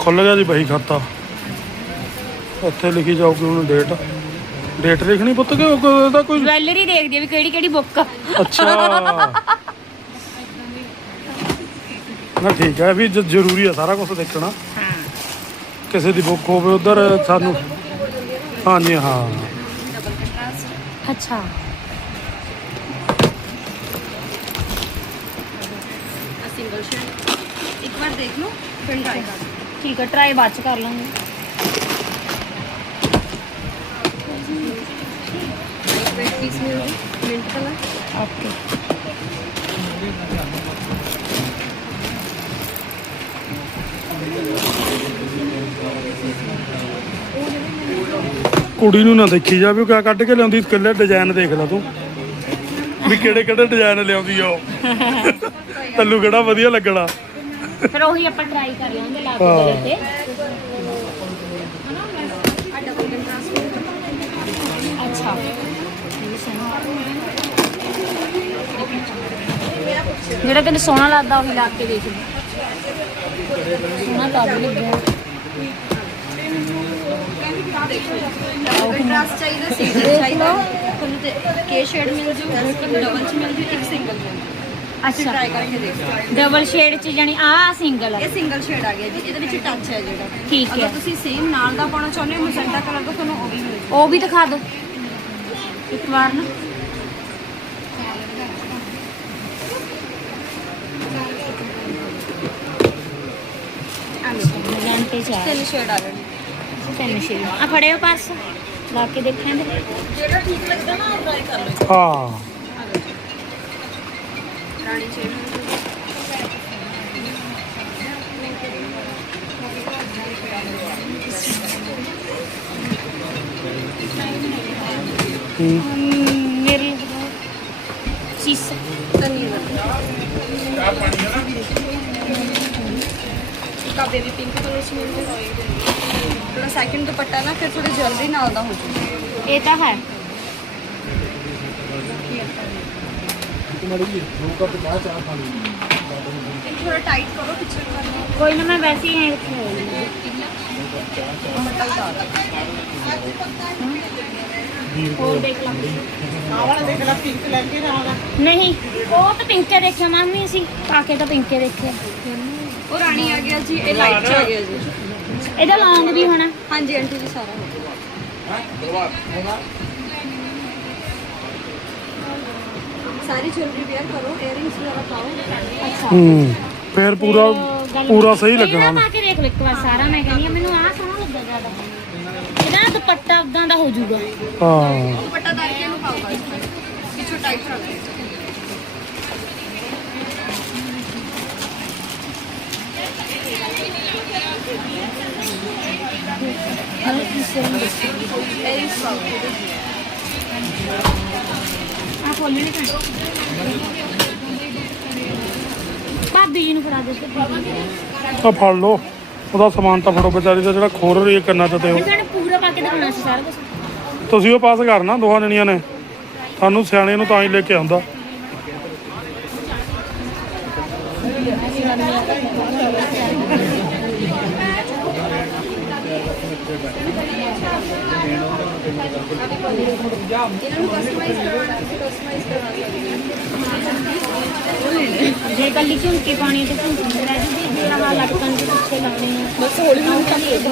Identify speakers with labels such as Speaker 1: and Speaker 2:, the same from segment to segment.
Speaker 1: ਖੁੱਲ ਗਿਆ ਜੀ ਬਹੀ ਖਾਤਾ। ਇੱਥੇ ਲਿਖੀ ਜਾਊਗੀ ਹੁਣ ਡੇਟ ਡੇਟ ਲਿਖਣੀ ਪੁੱਤ ਕਿ ਉਹਦਾ ਕੋਈ
Speaker 2: ਜਵੈਲਰੀ ਦੇਖਦੀ ਆ ਵੀ ਕਿਹੜੀ ਕਿਹੜੀ ਬੁੱਕ ਆ।
Speaker 1: ਅੱਛਾ। ਨਾ ਠੀਕ ਹੈ ਵੀ ਜ- ਜ਼ਰੂਰੀ ਹੈ ਸਾਰਾ ਕੁਝ ਦੇਖਣਾ।
Speaker 2: ਹਾਂ
Speaker 1: ਕਿਸੇ ਦੀ ਬੁੱਕ ਹੋਵੇ ਉਧਰ ਸਾਨੂੰ ਹਾਂਜੀ ਹਾਂ।
Speaker 2: ਅੱਛਾ।
Speaker 3: ਸਿੰਗਲ ਸ਼ੇਡ ਇੱਕ ਵਾਰ ਦੇਖ ਲਓ ਫਿਰ ਟਰਾਈ ਕਰ
Speaker 2: ਠੀਕ ਹੈ ਟਰਾਈ ਬਾਅਦ ਚ ਕਰ ਲਾਂਗੇ।
Speaker 3: ਮਿੰਟ
Speaker 2: ਓਕੇ
Speaker 1: ਕੁੜੀ ਨੂੰ ਨਾ ਦੇਖੀ ਜਾਵੇ ਉਹ ਕਿਆ ਕੱਢ ਕੇ ਲਿਆਉਂਦੀ ਇਕੱਲੇ ਡਿਜ਼ਾਈਨ ਦੇਖ ਲੈ ਤੂੰ। ਵੀ ਕਿਹੜੇ ਕਿਹੜੇ ਡਿਜ਼ਾਈਨ ਲਿਆਉਂਦੀ ਆ ਉਹ। ਤੈਨੂੰ ਕਿਹੜਾ ਵਧੀਆ ਲੱਗਣਾ।
Speaker 2: ਫਿਰ ਉਹੀ ਆਪਾਂ ਟਰਾਈ ਕਰ ਲਾਂਗੇ ਲਾ ਕੇ
Speaker 1: ਹਾਂ।
Speaker 2: ਕਲਰ ਤੇ
Speaker 3: ਆ ਡਬਲ ਕੰਟਰਾਸਟ
Speaker 2: ਅੱਛਾ। ਜਿਹੜਾ ਤੈਨੂੰ ਸੋਹਣਾ ਲੱਗਦਾ ਉਹੀ ਲਾ ਕੇ ਦੇਖ ਲਈ। ਸੋਹਣਾ ਲੱਗ ਲੱਗਿਆ।
Speaker 3: ਕੰਟਰਾਸਟ ਚਾਹੀਦਾ ਸਿੰਗਲ ਚਾਹੀਦਾ। ਤੁਹਾਨੂੰ ਤੇ ਕੇ ਸ਼ੇਡ ਮਿਲ ਜੂ ਡਬਲ ਚ ਮਿਲ ਜੂ ਇੱਕ ਸਿੰਗਲ ਮਿਲ ਜੂ।
Speaker 2: ਅੱਛਾ।
Speaker 3: ਟਰਾਈ ਕਰਕੇ ਦੇਖੋ
Speaker 2: ਡਬਲ ਸ਼ੇਡ ਚ ਜਾਨੀ ਆ। ਸਿੰਗਲ
Speaker 3: ਇਹ ਸਿੰਗਲ ਸ਼ੇਡ ਆ ਗਿਆ ਜੀ ਇਹਦੇ ਵਿੱਚ ਟੱਚ ਹੈ ਜਿਹੜਾ।
Speaker 2: ਠੀਕ ਹੈ।
Speaker 3: ਅਗਰ ਤੁਸੀਂ ਸੇਮ ਨਾਲ ਦਾ ਪਾਉਣਾ ਚਾਹੁੰਦੇ ਹੋ ਮਜੰਟਾ ਕਲਰ ਦਾ ਤੁਹਾਨੂੰ ਉਹ ਵੀ ਮਿਲ
Speaker 2: ਉਹ ਵੀ ਦਿਖਾ ਦਿਓ। ਇੱਕ ਵਾਰ ਨਾ। ਮਜੰਟੇ ਚ
Speaker 3: ਤਿੰਨ ਸ਼ੇਡ ਆ ਜਾਣਗੇ
Speaker 2: ਤਿੰਨ ਸ਼ੇਡ ਆ ਫੜਿਓ ਪਰਸ ਲਾ ਕੇ ਦੇਖਾਂਗੇ।
Speaker 3: ਜਿਹੜਾ ਠੀਕ ਲੱਗਦਾ ਨਾ ਉਹ ਟਰਾਈ ਕਰ ਲਓ।
Speaker 1: ਹਾਂ।
Speaker 3: ਰਾਣੀ।
Speaker 2: ਮੇਰੇ
Speaker 3: ਤਨੀ ਇੱਕ ਆ ਬੇਬੀ ਪਿੰਕ ਕਲਰ ਜੂ ਥੋੜਾ ਸੈਕਿੰਡ ਦੁਪੱਟਾ ਨਾ ਫਿਰ ਥੋੜੀ ਜਲਦੀ ਨਾਲ ਦਾ ਹੋ ਜੂ
Speaker 2: ਇਹ ਤਾਂ ਹੈ।
Speaker 3: ਥੋੜਾ ਟਾਈਟ ਕਰੋ ਪਿੱਛੇ ਕਰਨਾ।
Speaker 2: ਕੋਈ ਨਾ ਮੈਂ ਵੈਸੇ ਹੀ ਐਂ ਰੱਖਿਆ ਹੋਇਆ ਹੋਰ ਦੇਖ ਲਾ।
Speaker 4: ਆਹ ਵਾਲਾ ਦੇਖ ਲੈ ਪਿੰਕ ਲੈ ਕੇ ਜਾਣਾ
Speaker 2: ਨਹੀਂ ਉਹ ਤਾਂ ਪਿੰਕੇ ਦੇਖਿਆ ਮਾਮੀ ਸੀ ਪਾ ਕੇ ਤਾਂ ਪਿੰਕੇ ਦੇਖਿਆ
Speaker 3: ਉਹ ਰਾਣੀ ਆ ਗਿਆ ਜੀ ਇਹ ਲਾਈਟ ਚ ਆ ਗਿਆ ਜੀ।
Speaker 2: ਇਹਦਾ ਲੌਂਗ ਵੀ ਹੋਣਾ।
Speaker 3: ਹਾਂਜੀ ਆਂਟੀ ਜੀ ਸਾਰਾ ਹੋ ਗਿਆ। ਸਾਰੀ ਜੁਐਲਰੀ ਵੇਅਰ ਕਰੋ ਇਅਰਿੰਗਸ ਵਗੈਰਾ ਪਾਓ।
Speaker 2: ਅੱਛਾ।
Speaker 1: ਹੂੰ ਫੇਰ ਪੂਰਾ ਪੂਰਾ ਸਹੀ ਲੱਗਣਾ।
Speaker 2: ਪਾ ਕੇ ਦੇਖ ਲਓ ਇੱਕ ਵਾਰ ਸਾਰਾ ਮੈਂ ਕਹਿੰਦੀ ਹਾਂ ਮੈਨੂੰ ਆਹ ਸੋਹਣਾ ਲੱਗਾ ਜ਼ਿਆਦਾ। ਇਹਦਾ ਨਾ ਦੁਪੱਟਾ ਉਦਾਂ ਦਾ ਹੋ ਜਾਊਗਾ।
Speaker 1: ਹਾਂ।
Speaker 3: ਦੁਪੱਟਾ ਦਾਰ ਕੇ ਨੂੰ ਪਾਓ ਇਸ ਪਰ ਪਿੱਛੋਂ ਟਾਈਟ ਰੱਖ ਦਿਓ। ਇਅਰਿੰਗਸ ਪਾਓ।
Speaker 2: ਭਾਬੀ ਜੀ ਨੂੰ ਫੜਾ ਦੇ।
Speaker 1: ਤਾਂ ਫੜ ਲਓ। ਉਹਦਾ ਸਮਾਨ ਤਾਂ ਫੜੋ ਵਿਚਾਰੀ ਦਾ ਜਿਹੜਾ ਖੋਰ ਰਹੀ ਹੈ ਕੰਨਾਂ 'ਚ ਤੇ ਉਹ।
Speaker 2: ਸਾਨੂੰ ਪੂਰਾ ਪਾ ਕੇ ਦਿਖਾਉਣਾ ਸੀ ਸਾਰਾ ਕੁਝ
Speaker 1: ਤੁਸੀਂ ਉਹ ਪਾਸ ਕਰਨਾ ਦੋਹਾਂ ਜਣੀਆਂ ਨੇ। ਤੁਹਾਨੂੰ ਸਿਆਣੇ ਨੂੰ ਤਾਂ ਹੀ ਲੈ ਕੇ ਆਉਂਦਾ।
Speaker 3: ਇਹਨਾਂ ਨੂੰ ਕਸਟਮਾਈਜ਼ ਕਰਵਾਉਣਾ ਤੁਸੀਂ ਕਸਟਮਾਈਜ਼ ਕਰਵਾ ਸਕਦੇ
Speaker 2: ਜੇ ਕੱਲੀ ਝੁੰਕੀ ਪਾਣੀ ਤੇ ਝੁੰਕੀ ਰਹਿ ਜੂਗੀ ਜੇ ਆਹ ਲਟਕਣ ਦੇ ਪਿੱਛੇ ਲਾਉਣੇ ਆ। ਬਸ ਹੌਲੀ ਹੌਲੀ ਇਹ ਤੁਸੀਂ ਤੇ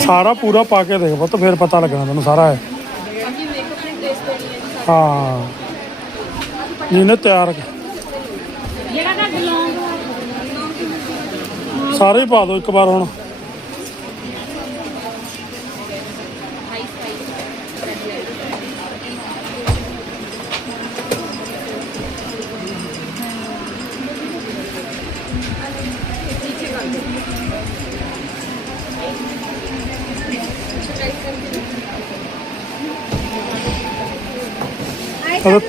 Speaker 1: ਸਾਰਾ ਪੂਰਾ ਪਾ ਕੇ ਦੇਖ ਪੁੱਤ ਫੇਰ ਪਤਾ ਲੱਗਣਾ ਤੈਨੂੰ ਸਾਰਾ ਹੈ।
Speaker 3: ਹੈ ਜੀ
Speaker 1: ਹਾਂ ਜਿਹਨੇ ਤਿਆਰ ਸਾਰੇ ਪਾ ਦਿਓ ਇੱਕ ਵਾਰ ਹੁਣ।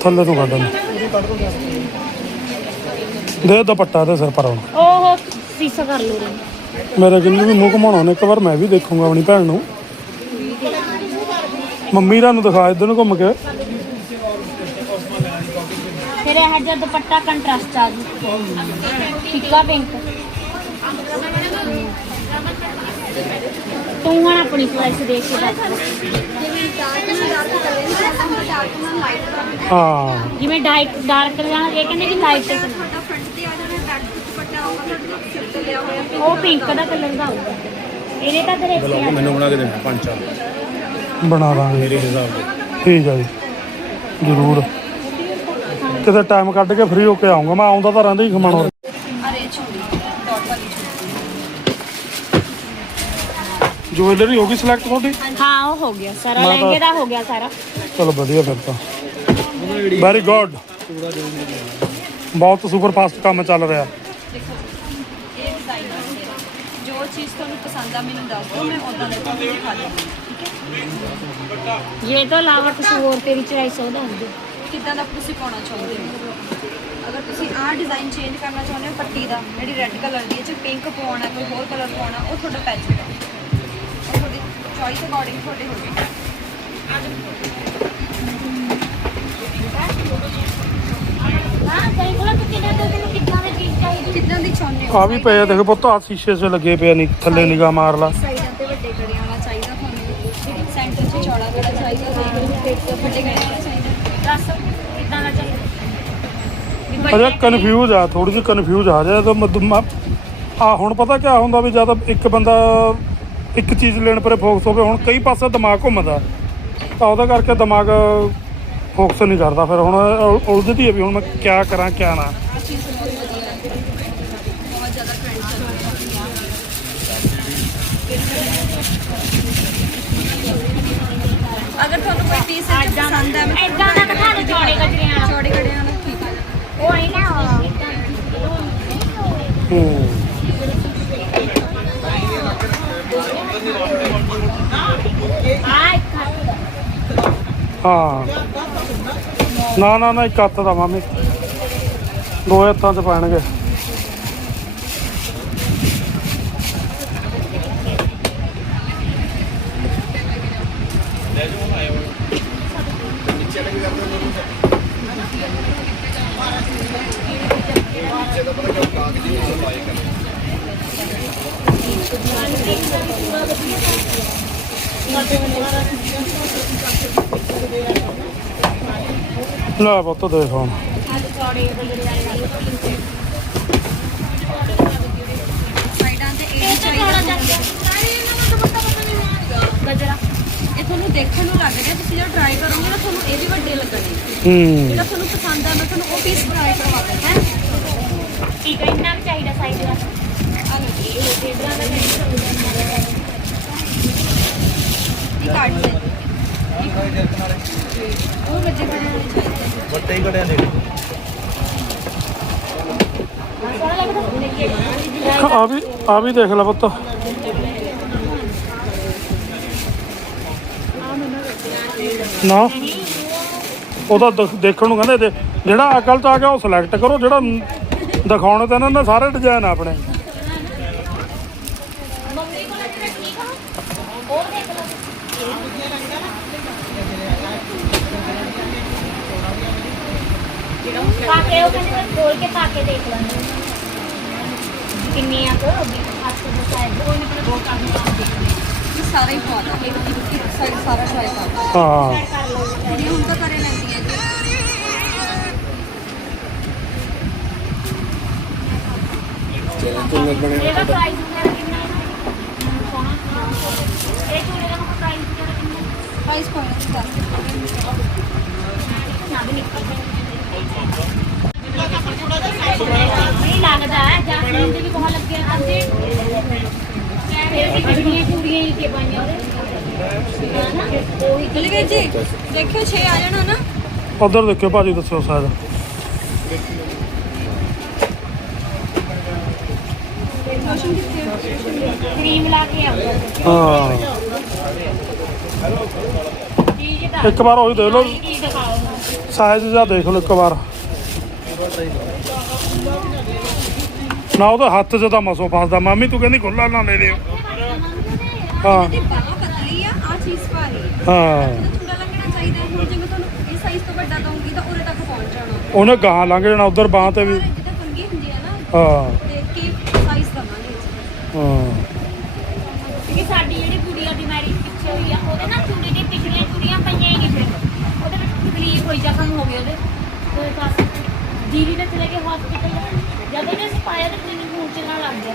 Speaker 1: ਥੱਲੇ ਤੋਂ ਕੱਢ ਦੇ ਦੁਪੱਟਾ ਤੇ ਸਿਰ ਪਰ
Speaker 2: ਉਹ ਸੀਸਾ ਕਰ ਲੋ ਰੇ
Speaker 1: ਮੇਰੇ ਕਿੰਨੂ ਵੀ ਮੂੰਹ ਘਮਾਉਣਾ ਨੇ ਇੱਕ ਵਾਰ ਮੈਂ ਵੀ ਦੇਖੂੰਗਾ ਆਪਣੀ ਭੈਣ ਨੂੰ। ਮੰਮੀ ਰਾਂ ਨੂੰ ਦਿਖਾ ਇਧਰ ਨੂੰ ਘੁੰਮ ਕੇ।
Speaker 2: ਫਿਰ ਇਹ ਜਿਹਾ ਦੁਪੱਟਾ ਕੰਟਰਾਸਟ ਆ ਜੂ ਫਿੱਕਾ ਪਿੰਕ ਤੂੰ ਹੁਣ ਆਪਣੀ ਚੋਇਸ ਦੇਖ ਕੇ ਦੱਸ
Speaker 3: ਜਿਵੇਂ ਨਾਲ ਨਾਲ
Speaker 1: ਹਾਂ
Speaker 2: ਡਾਈਟ ਡਾਰਕ ਜਾਣਾ ਇਹ ਕਹਿੰਦੇ ਕਿ ਲਾਈਟ ਤੇ
Speaker 3: ਤੁਹਾਡਾ ਫਰੰਟ ਤੇ ਆ ਜਾਣਾ ਬੈਕ ਤੇ ਦੁਪੱਟਾ ਆਊਗਾ ਤੁਹਾਡੇ ਸਿਰ ਤੇ ਲਿਆ ਹੋਇਆ
Speaker 2: ਉਹ ਪਿੰਕ ਦਾ ਕਲਰ ਦਾ ਹੋਊਗਾ। ਇਹਦੇ ਤਾਂ ਤੇਰੇ ਇੱਥੇ ਆ
Speaker 5: ਮੈਨੂੰ ਬਣਾ ਕੇ ਦੇਣਾ ਪੰਜ ਚਾਰ।
Speaker 1: ਬਣਾ ਦਾਂਗੇ।
Speaker 5: ਮੇਰੇ ਹਿਸਾਬ ਦੇ
Speaker 1: ਠੀਕ ਹੈ ਜੀ। ਜ਼ਰੂਰ। ਕਿਤੇ ਟਾਈਮ ਕੱਢ ਕੇ ਫ੍ਰੀ ਹੋ ਕੇ ਆਉਂਗਾ। ਮੈਂ ਆਉਂਦਾ ਤਾਂ ਰਹਿੰਦਾ ਹੀ ਖਮਾਣੋ। ਜੁਐਲਰੀ ਹੋ ਗਈ ਸਿਲੈਕਟ ਤੁਹਾਡੀ?
Speaker 2: ਹਾਂ ਉਹ ਹੋ ਗਿਆ ਸਾਰਾ।
Speaker 1: ਮੈਂ ਤਾਂ-
Speaker 2: ਲਹਿੰਗੇ ਦਾ ਹੋ ਗਿਆ ਸਾਰਾ।
Speaker 1: ਚਲੋ ਵਧੀਆ ਫਿਰ ਤਾਂ। ਵੈਰੀ ਗੁੱਡ ਬਹੁਤ ਸੁਪਰ ਫਾਸਟ ਕੰਮ ਚੱਲ ਰਿਹਾ।
Speaker 3: ਇਹ ਡਿਜ਼ਾਈਨ ਜੋ ਚੀਜ਼ ਤੁਹਾਨੂੰ ਪਸੰਦ ਆ ਮੈਨੂੰ ਦੱਸ ਦਿਓ। ਮੈਂ ਉਦਾਂ ਦਾ ਤੁਹਾਨੂੰ ਦਿਖਾ ਦਿੰਦੀ ਹਾਂ, ਹੈ?
Speaker 2: ਜੇ ਤੋਂ ਇਲਾਵਾ ਕੁਝ ਹੋਰ ਤੇਰੀ ਚੋਇਸ ਉਹਦਾ ਹੁੰਦੀ
Speaker 3: ਕਿੱਦਾਂ ਦਾ ਤੁਸੀਂ ਪਾਉਣਾ ਚਾਹੁੰਦੇ ਹੋ? ਅਗਰ ਤੁਸੀਂ ਆਹ ਡਿਜ਼ਾਈਨ ਚੇਂਜ ਕਰਨਾ ਚਾਹੁੰਦੇ ਹੋ ਪੱਟੀ ਦਾ ਜਿਹੜੀ ਰੈੱਡ ਕਲਰ ਦੀ ਹੈ ਚ ਪਿੰਕ ਪਾਉਣਾ ਕੋਈ ਹੋਰ ਕਲਰ ਪਾਉਣਾ ਉਹ ਤੁਹਾਡਾ ਪੈ ਜਾਊਗਾ ਉਹ ਤੁਹਾਡੀ ਚੋਇਸ ਅਕੋਰਡਿੰਗ ਤੁਹਾਡੇ ਹੋ ਜਾਏਗਾ
Speaker 2: ਹਾਂ ਸਹੀ ਕੋਲ ਤੂੰ ਕਿੰਨਾ ਤੋਂ ਤੈਨੂੰ ਕਿੱਦਾਂ ਦੀ ਚੀਜ਼ ਚਾਹੀਦੀ
Speaker 3: ਕਿੱਦਾਂ ਦੀ ਚਾਹੁੰਦੇ ਹੋ
Speaker 1: ਆ ਵੀ ਪਏ ਆ ਦੇਖੋ ਪੁੱਤ ਆ ਸ਼ੀਸ਼ੇ 'ਚ ਲੱਗੇ ਪਏ ਨਹੀਂ ਥੱਲੇ ਨਿਗਾਹ ਮਾਰ ਲਾ
Speaker 3: ਸਾਈਡਾਂ ਤੇ ਵੱਡੇ ਗੜਿਆਂ ਵਾਲਾ ਚਾਹੀਦਾ ਤੁਹਾਨੂੰ ਸੈਂਟਰ 'ਚ ਚੌੜਾ ਗੜਾ ਚਾਹੀਦਾ ਵੱਡੇ ਗੜਿਆਂ ਵਾਲਾ ਚਾਹੀਦਾ
Speaker 2: ਦੱਸ ਕਿੱਦਾਂ ਦਾ ਚਾਹੀਦਾ ਵੱਡੇ
Speaker 1: ਕਨਫਿਊਜ਼ ਆ ਥੋੜੀ ਜਿਹੀ ਕਨਫਿਊਜ਼ ਆ ਜਾਏ ਤਾਂ ਮਦ- ਮ- ਆ ਹੁਣ ਪਤਾ ਕੀ ਹੁੰਦਾ ਵੀ ਜਦ ਇੱਕ ਬੰਦਾ ਇੱਕ ਚੀਜ਼ ਲੈਣ ਪਰੇ ਫੋਕਸ ਹੋਵੇ ਹੁਣ ਕਈ ਪਾਸੇ ਦਿਮਾਗ ਘੁੰਮਦਾ। ਤਾਂ ਉਹਦਾ ਕਰਕੇ ਦਿਮਾਗ ਫੋਕਸ ਨਹੀਂ ਕਰਦਾ ਫਿਰ। ਹੁਣ ਉਲ- ਉਲਝਦੀ ਹੈ ਵੀ ਹੁਣ ਮੈਂ ਕਿਆ ਕਰਾਂ ਕਿਆ ਨਾ।
Speaker 3: ਅਗਰ ਤੁਹਾਨੂੰ ਕੋਈ ਪੀਸ ਪਸੰਦ ਹੈ
Speaker 2: ਦਾ ਦਿਖਾ ਚੌੜੇ ਵਾਲਾ।
Speaker 3: ਚੌੜੇ ਵਾਲਾ ਠੀਕ
Speaker 2: ਉਹ ਹੈ
Speaker 1: ਹੂੰ। ਹਾਂ ਨਾ ਨਾ ਨਾ ਇੱਕ ਹੱਥ ਦਾ ਮਾਮੇ ਦੋ ਹੱਥਾਂ 'ਚ ਪੈਣਗੇ ਲੈ ਪੁੱਤ ਦੇਖ ਹੁਣ
Speaker 2: ਚੌੜੇ ਗਜਰਿਆਂ ਵਾਲਾ
Speaker 3: ਸਾਈਡਾਂ ਤੇ ਇਹ
Speaker 2: ਇਹ ਤਾਂ ਥੋੜਾ
Speaker 3: ਚਾਹੀਦਾ
Speaker 2: ਜਿਹਾ ਗਜਰਾ
Speaker 3: ਇਹ ਤੁਹਾਨੂੰ ਦੇਖਣ ਨੂੰ ਲੱਗ ਰਿਹਾ ਤੁਸੀਂ ਜਦੋਂ ਟਰਾਈ ਕਰੋਗੇ ਨਾ ਤੁਹਾਨੂੰ ਇਹ ਵੀ ਵੱਡੇ ਲੱਗਣੇ
Speaker 1: ਹੂੰ
Speaker 3: ਜਿਹੜਾ ਤੁਹਾਨੂੰ ਪਸੰਦ ਆ ਮੈਂ ਤੁਹਾਨੂੰ ਉਹ ਪੀਸ ਟਰਾਈ ਕਰਵਾ ਦਾਂਗੀ ਹੈ
Speaker 2: ਠੀਕ ਹੈ ਇੰਨਾ ਕੁ ਚਾਹੀਦਾ ਸਾਈਜ਼ ਦਾ
Speaker 3: ਆ ਲਓ ਜੀ
Speaker 2: ਇਦਾਂ ਦਾ ਚਾਹੀਦਾ
Speaker 3: ਇਹ ਕਾਰਡ ਦੇ ਉਹ ਵੱਡੇ ਬਣੇ ਵਾਲੇ ਚਾਹੀਦੇ
Speaker 5: ਵੱਟੇ ਹੀ ਕੜਿਆ ਦੇ
Speaker 2: ਸੋਹਣਾ ਲੱਗਦਾ
Speaker 1: ਆ ਵੀ ਆ ਵੀ ਦੇਖ ਲੈ ਪੁੱਤ। ਨਾ। ਉਹਦਾ ਦਿਖ- ਦੇਖਣ ਨੂੰ ਕਹਿੰਦੇ ਤੇ ਜਿਹੜਾ ਅਕਲ ਚ ਆ ਗਿਆ ਉਹ ਸਿਲੈਕਟ ਕਰੋ, ਜਿਹੜਾ ਦਿਖਾਉਣੇ ਤਾਂ ਇਹਨਾਂ ਨੇ, ਸਾਰੇ ਡਿਜ਼ਾਈਨ ਆਪਣੇ
Speaker 2: ਮੰਮੀ ਕੋਲ ਜਿਹੜਾ ਠੀਕ ਆ ਉਹ ਦੇਖ ਲਓ ਪਾ ਕੇ ਉਹ ਕਹਿੰਦੇ ਮੈਂ ਖੋਲ ਕੇ ਪਾ ਕੇ ਦੇਖ ਲਾਂਗੇ ਕਿੰਨੀ ਆ ਕੋ ਹੱਥ ਦੇ ਸਾਈਡ ਕੋਈ ਨਹੀਂ ਦੋ ਕੰਮ
Speaker 3: ਇਹ ਸਾਰਾ
Speaker 2: ਨਹੀਂ ਲੱਗਦਾ ਹੈ ਜਾਸਮੀਨ ਦੇ ਵੀ ਬਹੁਤ ਲੱਗੇ ਆ ਅੱਗੇ ਫਿਰ ਵੀ ਕਿੰਨੀਆਂ ਚੂੜੀਆਂ ਹੀ ਕੇ ਪਾਈਆਂ ਉਹਦੇ ਹਾਂ ਨਾ? ਉਹੀ
Speaker 3: ਬਲਵੀਰ ਜੀ ਦੇਖਿਓ 6 ਆ ਜਾਣਾ ਨਾ
Speaker 1: ਉਧਰ ਦੇਖਿਓ ਭਾਜੀ ਦੱਸਿਓ ਸਾਇਦ।
Speaker 3: ਹੈ
Speaker 2: ਕਰੀਮ ਲਾ ਕੇ ਆਉਂਦਾ
Speaker 1: ਹਾਂ।
Speaker 2: ਚੀਜ਼ ਦਾ
Speaker 1: ਇੱਕ ਵਾਰ ਉਹੀ ਦੇਖ ਲਓ। ਸਾਈਜ਼ ਜਾਂ ਦੇਖ ਲਓ ਇੱਕ ਵਾਰ। ਨਾ ਉਹਦੇ ਹੱਥ 'ਚ ਤਾਂ ਮਸੋ ਫਸਦਾ। ਮਾਮੀ ਤੂੰ ਕਹਿੰਦੀ ਖੁੱਲਾ ਨਾ ਲੈ ਲਿਓ। ਹਾਂ।
Speaker 3: ਬਾਹ ਪਤਲੀ ਆ ਆ ਚੀਜ਼ ਭਾਰੀ ਆ।
Speaker 1: ਹਾਂ।
Speaker 3: ਥੋੜਾ ਲੱਗਣਾ ਚਾਹੀਦਾ ਹੈ। ਹੁਣ ਜੇ ਮੈਂ ਤੁਹਾਨੂੰ ਇਹ ਸਾਈਜ਼ ਤੋਂ ਵੱਡਾ ਦਊਂਗੀ ਤਾਂ ਉਰੇ ਤੱਕ ਪਹੁੰਚ ਜਾਣਾ।
Speaker 1: ਉਹਨੇ ਗਾਂ ਲੰਘ ਜਾਣਾ ਉਧਰ ਬਾਹ ਤੇ ਵੀ।
Speaker 3: ਪਰ ਜਿੱਦਾਂ ਕੰਗੀ ਹੁੰਦੀ ਆ ਨਾ
Speaker 1: ਹਾਂ।
Speaker 3: ਤੇ ਕੀ ਸਾਈਜ਼ ਦਵਾਂਗੇ। ਇਹ 'ਚ।
Speaker 1: ਹਾਂ
Speaker 2: ਕਿ ਸਾਡੀ ਜਿਹੜੀ ਕੁੜੀਆਂ ਦੀ ਮੈਰਿਜ ਪਿੱਛੇ ਹੋਈ ਆ ਉਹਦੇ ਨਾਲ ਚੂੜੀ ਦੀ ਪਿਛਲੀਆਂ ਚੂੜੀਆਂ ਪਈਆਂ ਹੀ ਨਹੀਂ ਫਿਰ ਉਹਦੇ ਵਿੱਚ ਤਕਲੀਫ ਹੋਈ ਜ਼ਖਮ ਹੋ ਗਏ ਉਹਦੇ ਤੇ ਬਸ ਦੀਦੀ ਨੇ ਚਲੇ ਗਏ ਹਸਪੀਟਲ ਸਪਾਇਆ ਤੇ ਕਲੀਨਿਕ ਖੂਨ ਚੱਲਣ ਲੱਗ ਗਿਆ।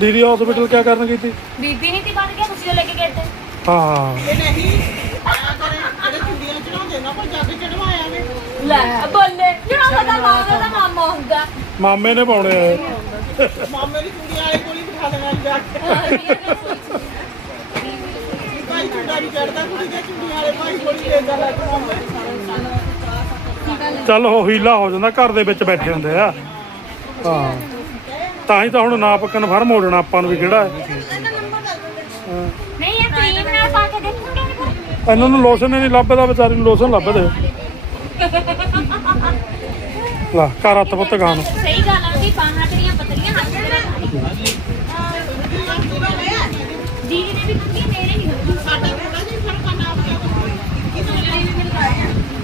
Speaker 1: ਦੀਦੀ ਹਸਪੀਟਲ ਕਿਆ ਕਰਨ ਗਈ ਸੀ?
Speaker 2: ਬੀਬੀ ਨਹੀਂ ਤੀ ਬਣ ਗਿਆ ਤੁਸੀਂ ਉਹ ਲੈ ਕੇ ਗਏ ਤੇ
Speaker 1: ਹਾਂ।
Speaker 4: ਇਹ ਨਹੀਂ ਆ ਕਰੇ ਜਿਹੜੇ ਚੂੜੀਆਂ ਚੜਾਉਂਦੇ ਨਾ ਕੋਈ ਜੱਗ ਚੜਵਾਇਆ ਵੇ।
Speaker 2: ਲੈ ਬੱਲੇ ਜਿਹੜਾ ਪਤਾ ਮਾਮਾ ਦਾ ਮਾਮਾ ਹੁੰਦਾ।
Speaker 1: ਮਾਮੇ ਨੇ ਪਾਉਣੇ ਆ।
Speaker 4: ਮਾਮੇ ਦੀ ਚੂੜੀਆਂ ਵਾਲੇ ਕੋਲ ਹੀ ਬਿਠਾ ਦੇਣਾ ਜਾ ਕੇ। ਭਾਈ ਚੂੜਾ ਨਹੀਂ ਚੜਦਾ ਕੁੜੀ ਦੇ ਚੂੜੀਆਂ ਵਾਲੇ ਭਾਈ ਕੋਲ ਹੀ ਦੇਦਾ ਲੱਗ ਮਾਮੇ
Speaker 1: ਚੱਲ ਉਹ ਹੀਲਾ ਹੋ ਜਾਂਦਾ ਘਰ ਦੇ ਵਿੱਚ ਬੈਠੇ ਹੁੰਦੇ ਆ। ਹਾਂ। ਤਾਂ ਹੀ ਤਾਂ ਹੁਣ ਨਾਪ ਕਨਫਰਮ ਹੋ ਜਾਣਾ ਆਪਾਂ ਨੂੰ ਵੀ ਕਿਹੜਾ ਹੈ।
Speaker 2: ਨਹੀਂ ਇਹ ਕਰੀਮ ਨਾਲ ਪਾ ਕੇ ਦੇਖੂਗੇ ਨਹੀਂ ਫਿਰ
Speaker 1: ਇਹਨਾਂ ਨੂੰ ਲੋਸ਼ਨ ਹੀ ਨਹੀਂ ਲੱਭਦਾ ਵਿਚਾਰੀ ਨੂੰ ਲੋਸ਼ਨ ਲੱਭਦੇ। ਲਾ ਘਰ ਹੱਥ ਪੁੱਤ ਗਾਣ।
Speaker 2: ਸਹੀ ਗੱਲ ਆ ਵੀ ਬਾਹਾਂ ਤੇਰੀਆਂ ਪਤਲੀਆਂ ਹੱਥ ਤੇਰਾ ਦੀਦੀ ਨੇ ਵੀ ਕੁੱਤੀ ਮੇਰੇ ਨਹੀਂ ਹੁੰਦੀ
Speaker 4: ਸਾਡਾ ਥੋੜਾ ਜਿਹਾ ਫ਼ਰਕ ਆ ਨਾਮ ਦਾ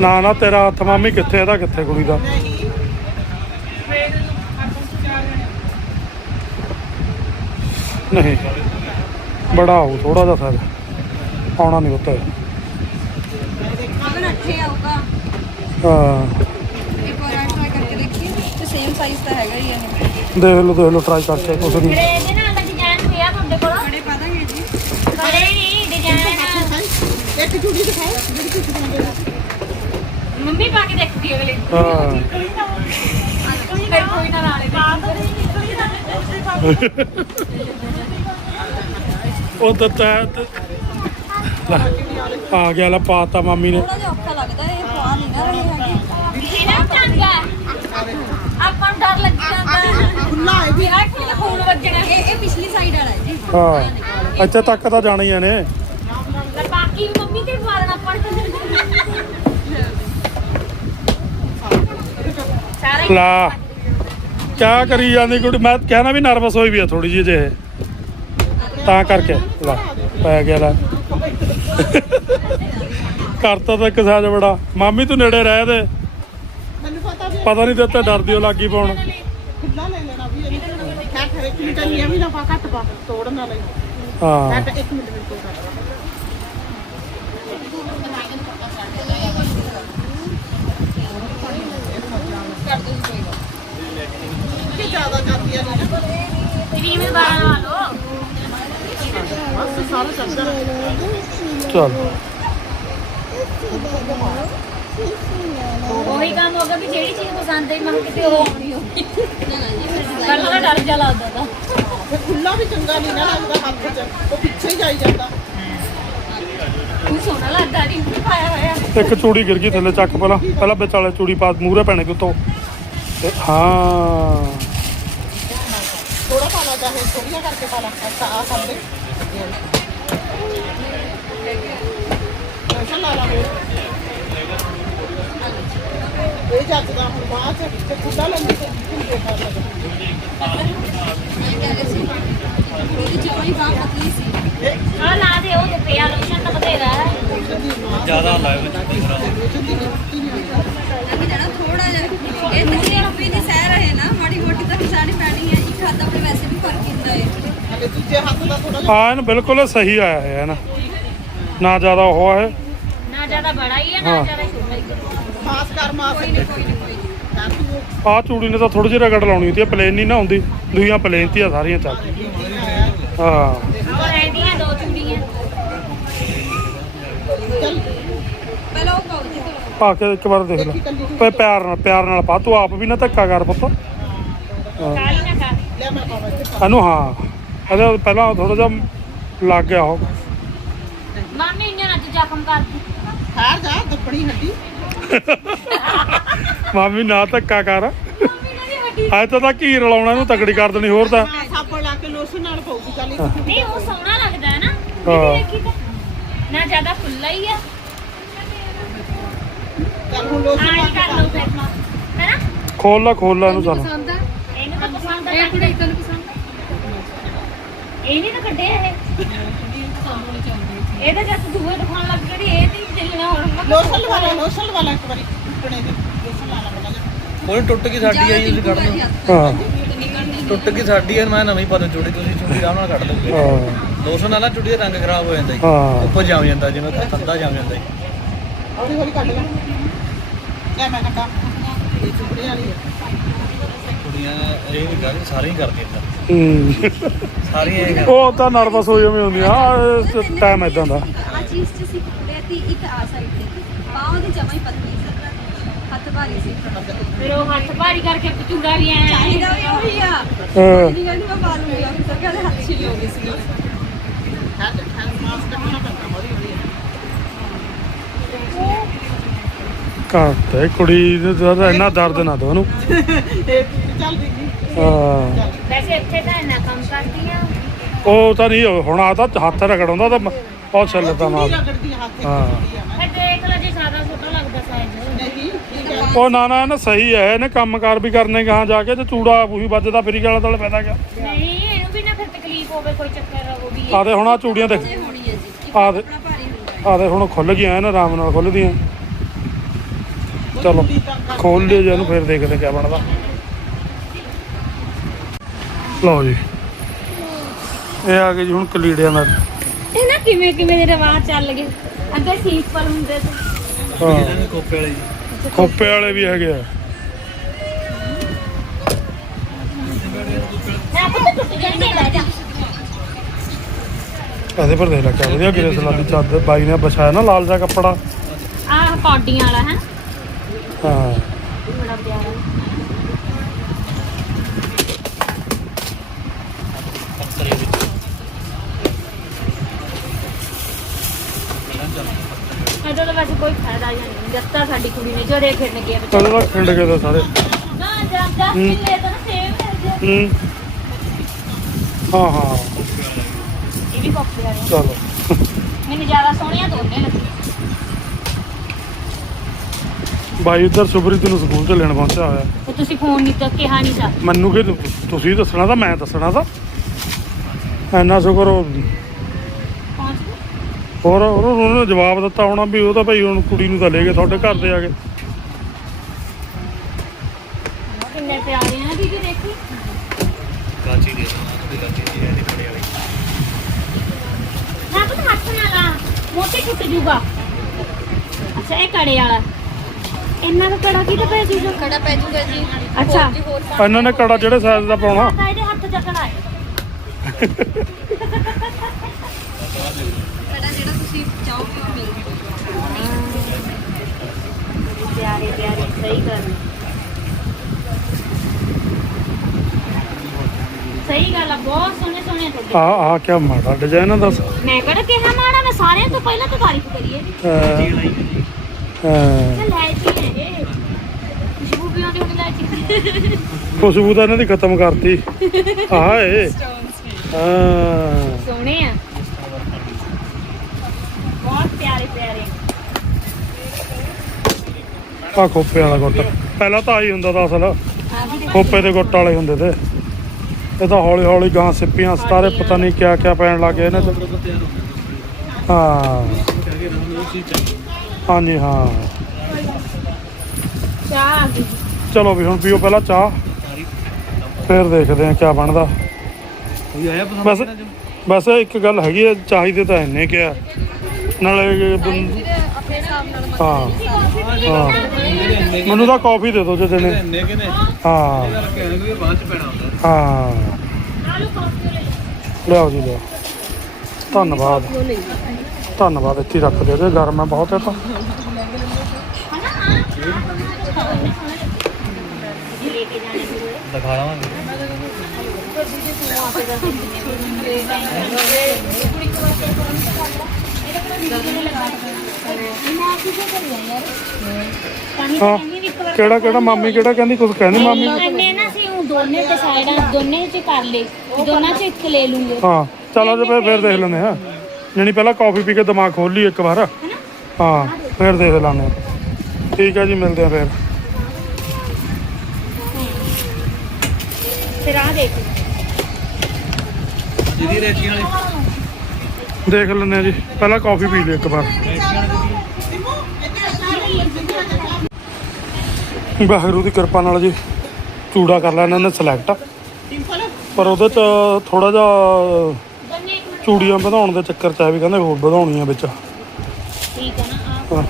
Speaker 1: ਨਾ ਨਾ ਤੇਰਾ ਹੱਥ ਮਾਮੀ ਕਿੱਥੇ ਇਹਦਾ ਕਿੱਥੇ ਕੁੜੀ ਦਾ
Speaker 4: ਨਹੀਂ
Speaker 1: ਨਹੀਂ ਬੜਾ ਹੋ ਥੋੜਾ ਜਿਹਾ ਫਾਇਦਾ ਆਉਣਾ ਨਹੀਂ ਹੁੰਦਾ
Speaker 3: ਅਗਰ ਅੱਠੇ ਆਊਗਾ
Speaker 1: ਹਾਂ
Speaker 3: ਇੱਕ ਵਾਰ ਟਰਾਈ ਕਰਕੇ ਦੇਖੀਏ ਤੇ ਸੇਮ ਸਾਈਜ਼ ਤਾਂ ਹੈਗਾ ਹੀ ਆ ਇਹ
Speaker 1: ਦੇਖ ਲਓ ਦੇਖ ਲਓ ਟਰਾਈ ਕਰਕੇ ਕੁਛ
Speaker 2: ਫਿਰ
Speaker 1: ਨਹੀਂ
Speaker 2: ਇਹਦੇ ਨਾਲ ਦਾ ਕੋਲ
Speaker 3: ਬੜੇ ਪਾ ਦਾਂਗੇ ਜੀ
Speaker 2: ਬੜੇ ਨਹੀਂ ਡਿਜ਼ਾਈਨ
Speaker 4: ਇੱਕ ਚੂੜੀ ਦਿਖਾਓ ਜਿਹੜੀ ਤੁਸੀਂ ਦਿੰਦੇ ਹੋ
Speaker 2: ਮੰਮੀ ਪਾ ਕੇ ਦੇਖਦੀ ਅਗਲੇ।
Speaker 1: ਹਾਂ।
Speaker 2: ਕੋਈ ਨਾ ਨਾਲੇ
Speaker 1: ਉਹ ਤਾਂ ਤੈ ਆ ਗਿਆ ਲਾ ਪਾਤਾ ਮਾਮੀ ਨੇ।
Speaker 3: ਥੋੜਾ ਜਿਹਾ ਔਖਾ ਲੱਗਦਾ ਇਹ ਪਾ ਨਹੀਂ ਨਾ ਰਹੇ ਹੈਗੇ।
Speaker 2: ਇਹ ਨਾ ਚੰਗਾ ਆਪਾਂ ਡਰ ਲੱਗ ਜਾਂਦਾ
Speaker 4: ਖੁੱਲਾ ਹੈ
Speaker 2: ਵੀ ਆ ਕਿ ਖੂਨ ਵੱਜਣਾ।
Speaker 3: ਇਹ ਇਹ ਪਿਛਲੀ ਸਾਈਡ ਵਾਲਾ ਹੈ ਜੀ।
Speaker 1: ਹਾਂ ਇੱਥੇ ਤੱਕ ਤਾਂ ਜਾਣਾ ਹੀ ਆ ਨੇ
Speaker 2: ਬਾਕੀ ਮੰਮੀ ਤੇ ਮਾਰਨਾ ਹੀ।
Speaker 1: ਲਾ ਕਿਆ ਕਰੀ ਜਾਂਦੀ ਕੁੜੀ। ਮੈਂ ਕਹਿਣਾ ਵੀ ਨਰਵਸ ਹੋਈ ਵੀ ਆ ਥੋੜੀ ਜਿਹੀ ਜੇ ਤਾਂ ਕਰਕੇ। ਲਾ ਪੈ ਗਿਆ ਲੈ। ਕਰਤਾ ਤਾਂ ਇੱਕ ਸਾਜ ਬੜਾ। ਮਾਮੀ ਤੂੰ ਨੇੜੇ ਰਹਿ ਦੇ।
Speaker 4: ਮੈਨੂੰ ਪਤਾ ਵੀ
Speaker 1: ਪਤਾ ਨਹੀਂ ਤੇ ਉੱਤੇ ਡਰਦੀ ਉਹ ਲੱਗੀ ਪਾਉਣ
Speaker 4: ਖੁੱਲਾ ਲੈ ਲੈਣਾ ਵੀ ਇਹ ਖੈਰ ਖੈਰ ਇੱਕ ਮਿੰਟ ਇਹ ਵੀ ਨਾ ਪਾ ਘੱਟ ਪਾ ਤੋੜ ਨਾ
Speaker 1: ਹਾਂ।
Speaker 4: ਘੱਟ ਇੱਕ ਮਿੰਟ ਵਿੱਚ ਕਰ ਕਿ ਜ਼ਿਆਦਾ ਜਾਂਦੀਆਂ ਨੇ। ਨਾ
Speaker 2: ਕਰੀਮ ਲਵਾ ਲਓ।
Speaker 4: ਬਸ ਸਾਰਾ ਚੱਲਦਾ
Speaker 1: ਚਲ।
Speaker 2: ਉਹੀ ਕੰਮ ਹੋ ਗਿਆ ਵੀ ਜਿਹੜੀ ਚੀਜ਼ ਪਸੰਦ ਹੈ ਮੈਂ ਕਿਤੇ ਉਹ ਆਉਣੀ ਹੋਗੀ ਪਹਿਲਾਂ ਤਾਂ ਡਰ ਜਾ ਲੱਗਦਾ ਤਾ।
Speaker 4: ਖੁੱਲਾ ਵੀ ਚੰਗਾ ਨਹੀਂ ਨਾ ਲੱਗਦਾ ਹੱਥ 'ਚ ਉਹ ਪਿੱਛੇ ਹੀ ਜਾਈ ਜਾਂਦਾ।
Speaker 2: ਤੂੰ ਸੋਹਣਾ ਲੱਗਦਾ ਨਹੀਂ ਪਾਇਆ ਹੋਇਆ।
Speaker 1: ਇੱਕ ਚੂੜੀ ਗਿਰ ਗਈ ਥੱਲੇ ਚੱਕ ਪਹਿਲਾਂ। ਪਹਿਲਾਂ ਵਿਚਾਲੇ ਚੂੜੀ ਪਾ ਮੂਹਰੇ ਪੈਣੇ ਕਿ ਉੱਤੋਂ। ਤੇ ਹਾਂ।
Speaker 4: ਥੋੜਾ ਪਾ ਲਾ ਚਾਹੇ ਥੋੜੀਆਂ ਕਰਕੇ ਪਾ ਲਾ ਅੱਛਾ ਆ ਸਕਦੇ ਅੱਛਾ ਲਾ ਲਾ ਹੋਰ। ਇਹ ਜੱਜਦਾ ਹੁਣ ਬਾਅਦ ਤੇ ਖੁੱਲਾ ਲੈਂਦੇ ਤੇ ਢਿੱਲੇ ਕਰ ਲੱਗਦਾ
Speaker 2: ਆ ਲਾ। ਦੇ ਉਹ ਤੇ ਪਿਆ ਲੋਸ਼ਨ ਤਾਂ ਬਥੇਰਾ ਹੈ
Speaker 5: ਜ਼ਿਆਦਾ ਲਾਇਓ ਵਿੱਚ
Speaker 3: ਥੋੜਾ ਜਿਹਾ ਇਹ ਤਕਲੀਫ ਵੀ ਨਹੀਂ ਸਹਿ ਰਹੇ ਨਾ, ਮਾੜੀ ਮੋਟੀ ਤਾਂ ਨਿਸ਼ਾਨੀ ਪੈਣੀ ਹੈ, ਇੱਕ ਹੱਥ ਆਪਣੇ ਵੈਸੇ ਵੀ ਫ਼ਰਕ ਹੁੰਦਾ ਹੈ।
Speaker 4: ਹਲੇ ਦੂਜੇ ਹੱਥ ਦਾ ਥੋੜਾ ਜਿਹਾ।
Speaker 1: ਹਾਂ ਇਹਨੂੰ ਬਿਲਕੁਲ ਸਹੀ ਆਇਆ ਹੈ ਨਾ। ਨਾ ਜ਼ਿਆਦਾ ਉਹ ਹੈ
Speaker 2: ਨਾ ਜ਼ਿਆਦਾ ਬੜਾ ਹੀ ਹੈ ਨਾ
Speaker 1: ਹਾਂ।
Speaker 2: ਜ਼ਿਆਦਾ ਛੋਟਾ ਹੀ। ਹੈ
Speaker 4: ਮਾਸ ਕਰ ਮਾਸ
Speaker 3: ਕੋਈ ਨਹੀਂ ਕੋਈ ਨਹੀਂ ਕੋਈ ਨਹੀਂ।
Speaker 4: ਕਰ ਤੂੰ
Speaker 1: ਆਹ ਚੂੜੀ ਨੇ ਤਾਂ ਥੋੜੀ ਜਿਹੀ ਰਗੜ ਲਾਉਣੀ ਹੁੰਦੀ ਹੈ ਪਲੇਨ ਨਹੀਂ ਨਾ ਹੁੰਦੀ। ਦੂਈਆਂ ਪਲੇਨ ਤੇ ਆ ਸਾਰੀਆਂ ਚੱਲ। ਹਾਂ।
Speaker 2: ਦੋ ਚੂੜੀਆਂ।
Speaker 1: ਪਾ ਕੇ ਇੱਕ ਵਾਰ ਦੇਖ ਲੈ। ਪਿਆਰ ਨਾਲ ਪਿਆਰ ਨਾਲ ਪਾ। ਤੂੰ ਆਪ ਵੀ ਨਾ ਧੱਕਾ ਕਰ ਪੁੱਤ।
Speaker 2: ਕਾਲੀ ਨਾ ਕਰ
Speaker 4: ਲੈ ਮੈਂ ਪਾਵਾਂ ਇੱਥੇ।
Speaker 1: ਇਹਨੂੰ ਹਾਂ। ਇਹਦਾ ਪਹਿਲਾਂ ਥੋੜਾ ਜਿਹਾ ਲੱਗ ਗਿਆ ਉਹ।
Speaker 2: ਮਾਮੀ ਇੰਨਾ ਨਾ ਜ਼ਖਮ ਕਰਦੀ
Speaker 4: ਠਹਿਰ ਜਾ ਦੱਬਣੀ ਹੱਡੀ।
Speaker 1: ਮਾਮੀ ਨਾ ਧੱਕਾ ਕਰ।
Speaker 2: ਮੰਮੀ
Speaker 1: ਅੱਜ ਤਾਂ ਤਾਂ ਘੀ ਰਲਾਉਣਾ ਇਹਨੂੰ ਤਕੜੀ ਕਰ ਦੇਣੀ ਹੋਰ ਤਾਂ।
Speaker 4: ਹਾਂ ਸਾਬਣ ਲਾ ਕੇ ਲੋਸ਼ਨ ਨਾਲ ਪਾਉਗੀ ਚੱਲ ਇੱਕ
Speaker 2: ਨਹੀਂ ਉਹ ਸੋਹਣਾ ਲੱਗਦਾ ਹੈ ਨਾ।
Speaker 1: ਹਾਂ।
Speaker 2: ਦੀਦੀ ਦੇਖੀ ਤਾਂ। ਨਾ ਜ਼ਿਆਦਾ ਖੁੱਲਾ ਹੀ ਆ।
Speaker 4: ਚੱਲ ਹੁਣ ਲੋਸ਼ਨ
Speaker 2: ਆਈ ਕਰ ਲਓ ਫਿਰ। ਮਾਂ ਹੈਨਾ?
Speaker 1: ਖੋਲ ਲਾ ਖੋਲ ਲਾ ਇਹਨੂੰ ਸਾਨੂੰ
Speaker 2: ਇਹਨੂੰ ਤਾਂ ਪਸੰਦ ਆ। ਇਹ ਕੁੜੀ ਤੁਹਾਨੂੰ ਪਸੰਦ ਇਹ ਨਹੀਂ ਤਾਂ ਕੱਢਿਆ ਇਹ। ਇਹ ਤਾਂ ਜੱਟ ਦੂਏ ਦਿਖਾਉਣ ਲੱਗ ਗਈ ਇਹ ਤੇ ਚੱਲਣਾ ਹੁਣ।
Speaker 4: ਲੋਸ਼ਨ ਵਾਲਾ ਲੋਸ਼ਨ ਵਾਲਾ ਇੱਕ ਵਾਰੀ ਟੁੱਟਣੇ ਦੇ ਲੋਸ਼ਨ ਵਾਲਾ ਬਣਾ
Speaker 5: ਕੋਈ ਟੁੱਟ ਗਈ ਸਾਡੀ ਆਈ ਤੁਸੀਂ ਕੱਢ ਲਓ
Speaker 1: ਹਾਂ।
Speaker 5: ਟੁੱਟ ਗਈ ਸਾਡੀ ਆ ਮੈਂ ਨਵੀਂ ਪਾ ਦੂੰ ਚੂੜੀ ਤੁਸੀਂ ਚੂੜੀ ਆਰਾਮ ਨਾਲ ਕੱਢ ਲਓਗੇ
Speaker 1: ਹਾਂ।
Speaker 5: ਦੋਸਤ ਨਾਲ ਨਾ ਚੂੜੀ ਦਾ ਰੰਗ ਖਰਾਬ ਹੋ ਜਾਂਦਾ ਜੀ।
Speaker 1: ਹਾਂ।
Speaker 5: ਉੱਪਰ ਜਮ ਜਾਂਦਾ ਜਿਵੇਂ ਥੱਦਾ ਜਮ ਜਾਂਦਾ ਜੀ।
Speaker 4: ਹੌਲੀ ਹੌਲੀ ਕੱਢ ਲੈ। ਲੈ ਮੈਂ ਕੱਟਾਂ ਇਹ ਚੁਪੜੀ ਵਾਲੀ ਹੈ
Speaker 5: ਕੁੜੀਆਂ ਇਹ ਕਰਦੀ ਸਾਰੀਆਂ ਹੀ ਕਰਦੀਆਂ। ਸਾਰੀਆਂ ਇਹ
Speaker 1: ਉਹ ਤਾਂ ਨਰਵਸ ਹੋ ਜਾਂਦੀ ਹੁੰਦੀਆਂ। ਟਾਈਮ ਇਦਾਂ ਦਾ।
Speaker 3: ਆ ਚੀਜ਼ ਚ ਸੀ ਕੱਪੜੇ ਦੀ ਇੱਕ ਆ ਸਾਈਡ ਤੇ ਬਾਹ ਦੀ ਜਮਾ ਹੀ ਪਤਲੀ ਸੀ। ਹੱਥ ਭਾਰੀ ਸੀ।
Speaker 2: ਫਿਰ ਉਹ ਹੱਥ ਭਾਰੀ ਕਰਕੇ ਪਚੂੜਾ ਵੀ ਆਇਆ
Speaker 3: ਚਾਹੀਦਾ ਵੀ ਉਹੀ ਆ।
Speaker 1: ਹਾਂ।
Speaker 3: ਨਹੀਂ ਕਹਿੰਦੀ ਮੈਂ ਪਾ ਲੂੰਗੀ ਅਫਸਰ ਕਹਿੰਦੇ ਹੱਥ ਛਿੱਲ ਹੋ ਗਈ ਸੀ।
Speaker 1: ਕੁੜੀ ਤਾਂ ਇੰਨਾ ਦਰਦ ਨਾ ਦੋ ਉਹਨੂੰ।
Speaker 4: ਇਹ ਚੱਲ ਰਹੀ
Speaker 1: ਹਾਂ।
Speaker 2: ਵੈਸੇ ਇੱਥੇ ਤਾਂ ਇੰਨਾ ਕੰਮ ਕਰਦੀ ਆ
Speaker 1: ਉਹ ਤਾਂ ਨਹੀਂ ਹੁਣ ਆ ਤਾਂ ਹੱਥ ਰਗੜਾਉਂਦਾ ਤਾਂ ਬਹੁਤ ਛੱਲਦਾ ਨਾਲ ਹਾਂ।
Speaker 2: ਫਿਰ ਦੇਖ ਲੈ ਜੇ ਜ਼ਿਆਦਾ ਛੋਟਾ ਲੱਗਦਾ ਸਾਈਜ਼
Speaker 4: ਨਹੀਂ ਠੀਕ ਹੈ।
Speaker 1: ਉਹ ਨਾ ਨਾ ਨਾ ਸਹੀ ਹੈ ਇਹਨੇ ਕੰਮਕਾਰ ਵੀ ਕਰਨੇ ਗਾਂ ਜਾ ਕੇ ਤੇ ਚੂੜਾ ਉਹੀ ਵੱਜਦਾ ਫਰੀ ਗਾਲਾ ਤਲ ਪੈਦਾ ਗਿਆ
Speaker 2: ਨਹੀਂ ਇਹਨੂੰ ਵੀ ਨਾ ਫਿਰ ਤਕਲੀਫ ਹੋਵੇ ਕੋਈ ਚੱਕਰ ਉਹ ਵੀ
Speaker 1: ਆਦੇ ਹੁਣ ਆ ਚੂੜੀਆਂ ਦੇਖ।
Speaker 3: ਹੋਣੀ ਹੈ ਜੀ
Speaker 1: ਆ ਦੇ
Speaker 3: ਕੱਪੜਾ ਭਾਰੀ ਹੁੰਦਾ
Speaker 1: ਆਦੇ ਹੁਣ ਖੁੱਲ ਗਈਆਂ ਐਨ ਆਰਾਮ ਨਾਲ ਖੁੱਲਦੀਆਂ। ਚਲੋ ਖੋਲ ਲਿਓ ਜੀ ਇਹਨੂੰ ਫਿਰ ਦੇਖਦੇ ਕਿਆ ਬਣਦਾ। ਲਓ ਜੀ। ਇਹ ਆ ਗਏ ਜੀ ਹੁਣ ਕਲੀੜਿਆਂ ਦਾ।
Speaker 2: ਇਹ ਨਾ ਕਿਵੇਂ ਕਿਵੇਂ ਦੇ ਰਿਵਾਜ ਚੱਲ ਗਏ? ਅੱਗੇ ਸਿੰਪਲ ਹੁੰਦੇ ਸੀ।
Speaker 1: ਹਾਂ।
Speaker 5: ਕੋਪੇ ਵਾਲੇ ਜੀ।
Speaker 1: ਖੋਪੇ ਵਾਲੇ ਵੀ ਹੈਗੇ ਆ।
Speaker 2: ਨਾ ਪਤਾ ਟੁੱਟ ਜਾਣਗੇ ਲੈ ਜਾ।
Speaker 1: ਇਹਦੇ ਪਰ ਦੇਖ ਲੈ ਕਿਆ ਵਧੀਆ ਗਿਰੇ ਸਲਾਦੀ ਚਾਦਰ ਬਾਈ ਨੇ ਵਿਛਾਇਆ ਨਾ ਲਾਲ ਜਿਹਾ ਕੱਪੜਾ।
Speaker 2: ਆਹ ਕੌਡੀਆਂ ਵਾਲਾ ਹੈ?
Speaker 1: ਹਾਂ।
Speaker 2: ਬੜਾ ਪਿਆਰਾ। ਇਹਦਾ ਤਾਂ ਵੈਸੇ ਕੋਈ ਫਾਇਦਾ ਹੀ ਨਹੀਂ ਜਦ ਤੱਕ ਸਾਡੀ ਕੁੜੀ ਨੇ ਜੜੇ ਫਿਰਨ ਗਿਆ ਬੱਚਾ
Speaker 1: ਕਦੇ ਤਾਂ ਖਿੰਡ ਗਏ ਤਾਂ ਸਾਰੇ
Speaker 2: ਨਾ ਜਾਂ 10
Speaker 1: ਹੂੰ।
Speaker 2: ਕਿੱਲੇ ਤਾਂ ਸੇਮ ਹੈ ਜੀ।
Speaker 1: ਹੂੰ। ਹਾਂ ਹਾਂ।
Speaker 2: ਇਹ ਵੀ ਕੋਪੇ ਵਾਲੇ
Speaker 1: ਚਲੋ।
Speaker 2: ਮੈਨੂੰ ਜ਼ਿਆਦਾ ਸੋਹਣੀਆਂ ਦੋਨੇ ਲੱਗੀ
Speaker 1: ਬਾਈ ਉਧਰ ਸੁਬਰੀਤ ਨੂੰ ਸਕੂਲ ਤੇ ਲੈਣ ਪਹੁੰਚਿਆ ਹੋਇਆ।
Speaker 2: ਉਹ ਤੁਸੀਂ ਫੋਨ ਨਹੀਂ ਤਾਂ ਕਿਹਾ ਨਹੀਂ ਸਾ
Speaker 1: ਮੈਨੂੰ ਕੀ ਤੁਸੀਂ ਦੱਸਣਾ ਤਾਂ ਮੈਂ ਦੱਸਣਾ ਤਾਂ। ਐਨਾ ਸ਼ੁਕਰ ਉਹ ਹੋਰ ਉਹਨੂੰ ਉਹਨੇ ਜਵਾਬ ਦਿੱਤਾ ਹੋਣਾ ਵੀ ਉਹ ਤਾਂ ਭਾਈ ਹੁਣ ਕੁੜੀ ਨੂੰ ਤਾਂ ਲੈ ਗਏ ਤੁਹਾਡੇ ਘਰ ਦੇ ਆ ਕੇ
Speaker 2: ਕਿੰਨੇ ਪਿਆਰੇ ਆ ਦੀਦੀ ਦੇਖੀ।
Speaker 5: ਕਾਚੀ ਦੇ ਦੇਣਾ ਥੋੜੀ ਕਾਚੀ ਦੀ ਹੈ ਬੜੇ ਵਾਲੀ।
Speaker 2: ਨਾ ਪਤਾ ਹੱਥ ਨਾਲ ਆ ਮੋਟੇ ਟੁੱਟ ਜੂਗਾ। ਅੱਛਾ ਇਹ ਕੜੇ ਵਾਲਾ। ਕਿਤੇ ਪੈ ਜੂਗਾ
Speaker 3: ਕੜਾ ਪੈ ਜੂਗਾ ਜੀ।
Speaker 2: ਅੱਛਾ।
Speaker 1: ਇਹਨਾਂ ਨੇ ਕੜਾ ਜਿਹੜੇ ਸਾਈਜ਼ ਦਾ ਪਾਉਣਾ।
Speaker 2: ਇਹਦੇ ਹੱਥ ਚੱਕਣਾ ਹੈ।
Speaker 3: ਕੜਾ ਜਿਹੜਾ ਤੁਸੀਂ ਚਾਹੋਗੇ ਉਹ ਮਿਲ ਜੂਗਾ
Speaker 2: ਪਿਆਰੇ ਪਿਆਰੇ ਸਹੀ ਗੱਲ। ਸਹੀ ਗੱਲ ਆ ਬਹੁਤ ਸੋਹਣੇ ਸੋਹਣੇ ਤੁਹਾਡੇ।
Speaker 1: ਆ ਆ ਕਿਆ ਮਾੜਾ ਡਿਜ਼ਾਈਨ ਆ ਦੱਸ।
Speaker 2: ਮੈਂ ਕਿਹੜਾ ਕਿਹਾ ਮਾੜਾ ਮੈਂ ਸਾਰਿਆਂ ਤੋਂ ਪਹਿਲਾਂ ਤਾਂ ਤਾਰੀਫ ਕਰੀਏ
Speaker 1: ਅਹ,
Speaker 2: ਤੇ ਲੈ ਜੀ ਇਹ ਖੁਸ਼ਬੂ ਵੀ ਆਉਂਦੀ ਹੁਣ ਲੈ ਜੀ।
Speaker 1: ਖੁਸ਼ਬੂ ਤਾਂ ਇਹਨਾਂ ਦੀ ਖਤਮ ਕਰਤੀ। ਆਹ ਏ। ਹਾਂ।
Speaker 2: ਸੋਹਣੇ ਆ ਬਹੁਤ ਪਿਆਰੇ ਪਿਆਰੇ
Speaker 1: ਆ ਖੋਪੇ ਵਾਲਾ ਗੁੱਟ। ਪਹਿਲਾਂ ਤਾਂ ਆਈ ਹੁੰਦਾ ਤਾਂ ਅਸਲ। ਖੋਪੇ ਦੇ ਗੁੱਟ ਵਾਲੇ ਹੁੰਦੇ ਤੇ। ਇਹ ਤਾਂ ਹੌਲੀ ਹੌਲੀ ਗਾਂ ਸਿੱਪੀਆਂ ਸਤਾਰੇ ਪਤਾ ਨਹੀਂ ਕਿਆ ਕਿਆ ਪੈਣ ਲੱਗੇ ਇਹਨਾਂ ਚ ਹਾਂ। ਹਾਂਜੀ, ਹਾਂ।
Speaker 2: ਚਾਹ
Speaker 1: ਚਲੋ ਵੀ ਹੁਣ ਪੀਓ ਪਹਿਲਾਂ ਚਾਹ। ਫਿਰ ਦੇਖਦੇ ਆ ਕਿਆ ਬਣਦਾ। ਬਸ ਬਸ ਇੱਕ ਗੱਲ ਹੈਗੀ ਆ, ਚਾਹੀਦੇ ਤਾਂ ਇੰਨੇ ਕਿਆ। ਨਾਲੇ
Speaker 3: ਹਿਸਾਬ ਨਾਲ ਮੰਗ
Speaker 1: ਹਾਂ। ਹਾਂ। ਮੈਨੂੰ ਤਾਂ ਕਾਫੀ ਦੇ ਦਿਓ ਜੇ ਦੇਣੇ।
Speaker 5: ਇੰਨੇ ਕਿਨੇ?
Speaker 1: ਹਾਂ।
Speaker 5: ਯਾਰ ਕਹਿਣ ਵੀ ਬਾਅਦ ਚ ਪੈਣਾ ਹੁੰਦਾ।
Speaker 1: ਹਾਂ।
Speaker 2: ਆਲੂ ਕਾਫੀ ਲੈ
Speaker 1: ਲਿਆਓ ਜੀ ਲਿਆਓ। ਧੰਨਵਾਦ। ਧੰਨਵਾਦ ਇੱਥੇ ਰੱਖ ਦਿਓ ਜੇ। ਗਰਮ ਹੈ ਬਹੁਤ ਹੈ ਤਾਂ।
Speaker 2: ਹਨਾ ਆ ਇਹ ਲੈ ਕੇ ਜਾਣੇ ਜ਼ਰੂਰ
Speaker 5: ਦਿਖਾ ਲਵਾਂਗੇ
Speaker 1: ਹਾਂ। ਕਿਹੜਾ ਕਿਹੜਾ ਮਾਮੀ ਕਿਹੜਾ ਕਹਿੰਦੀ ਕੁਝ ਕਹਿੰਦੀ ਮਾਮੀ?
Speaker 2: ਨਾ ਸੀ ਉਹ ਦੋਨੇ ਤੇ ਸਾਈਡਾਂ ਦੋਨੇ ਚ ਕਰ ਲੇ ਦੋਨਾਂ ਚ ਇੱਕ ਲੈ ਲੂੰਗੇ।
Speaker 1: ਹਾਂ ਚਲੋ ਜੇ ਫਿਰ ਫਿਰ ਦੇਖ ਲੈਂਦੇ ਹਾਂ। ਜਣੀ ਪਹਿਲਾਂ ਕਾਫੀ ਪੀ ਕੇ ਦਿਮਾਗ ਖੋਲ ਲਈ ਇੱਕ ਵਾਰ। ਹਾਂ ਫਿਰ ਦੇਖ ਲਾਂਗੇ ਠੀਕ ਹੈ ਜੀ ਮਿਲਦੇ ਆ ਫਿਰ।
Speaker 2: ਫਿਰ ਆ ਦੇਖ
Speaker 5: ਜਿਹਦੀ ਰੇਟੀ ਵਾਲੀ।
Speaker 1: ਦੇਖ ਲੈਂਦੇ ਆ ਜੀ। ਪਹਿਲਾਂ ਕਾਫੀ ਪੀ ਲਈ ਇੱਕ ਵਾਰ। ਵਾਹਿਗੁਰੂ ਦੀ ਕਿਰਪਾ ਨਾਲ ਜੀ ਚੂੜਾ ਕਰ ਲਿਆ ਇਹਨਾਂ ਨੇ ਸਿਲੈਕਟ ਪਰ ਉਹਦੇ ਚ ਥੋੜਾ ਜਿਹਾ ਚੂੜੀਆਂ ਵਧਾਉਣ ਦੇ ਚੱਕਰ ਚ ਆ ਵੀ ਕਹਿੰਦੇ ਹੋਰ ਵਧਾਉਣੀਆਂ ਵਿੱਚ।
Speaker 2: ਠੀਕ ਹੈ ਨਾ ਆ
Speaker 1: ਹਾਂ।